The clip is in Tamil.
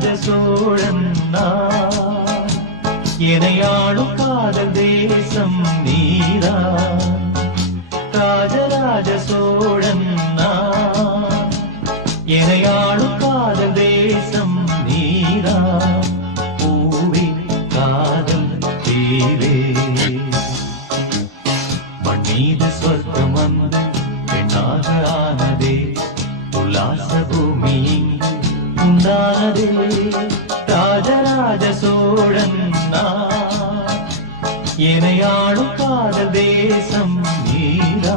ராஜராஜ சோழன் நான், எனையாளும் காதல் தேசம் நீரா. ராஜராஜ சோழன் நான், எனையாளும் காதல் தேசம் நீரா. பூவே காதல் தீவே மண்ணீது சொர்க்கம் வந்து பெண்ணாக ஆனதே. உல்லாச பூமி இங்கு உண்டானதே. ராஜராஜ சோழன் நான், எனையாளும் காதல் தேசம் நீரா.